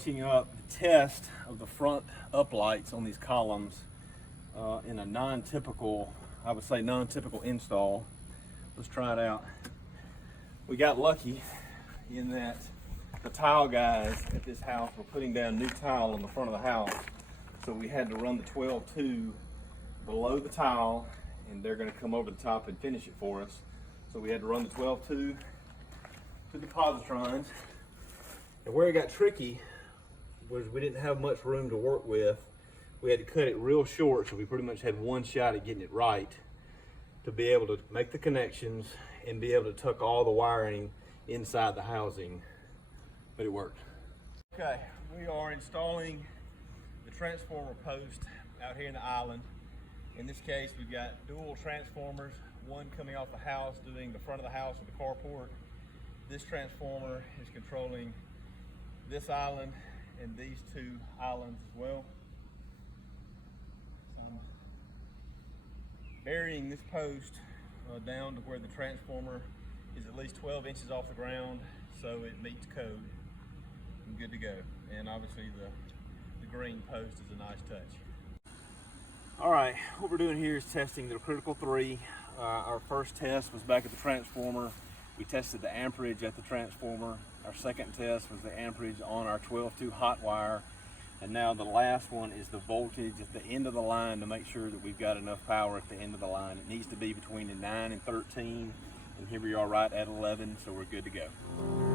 finishing up the test of the front uplights on these columns in a non-typical, I would say non-typical install. Let's try it out. We got lucky in that the tile guys at this house were putting down new tile on the front of the house, so we had to run the 12-2 below the tile, and they're going to come over the top and finish it for us. So we had to run the 12-2 to the positrons. And where it got tricky was we didn't have much room to work with. We had to cut it real short, so we pretty much had one shot at getting it right to be able to make the connections and be able to tuck all the wiring inside the housing, but it worked. Okay, we are installing the transformer post out here in the island. In this case, we've got dual transformers, one coming off the house doing the front of the house with the carport. This transformer is controlling this island and these two islands as well. So I'm burying this post down to where the transformer is at least 12 inches off the ground, so it meets code and good to go. And obviously the green post is a nice touch. All right, what we're doing here is testing the critical 3. Our first test was back at the transformer. We tested the amperage at the transformer. Our second test was the amperage on our 12-2 hot wire. And now the last one is the voltage at the end of the line to make sure that we've got enough power at the end of the line. It needs to be between the 9 and 13. And here we are right at 11, so we're good to go.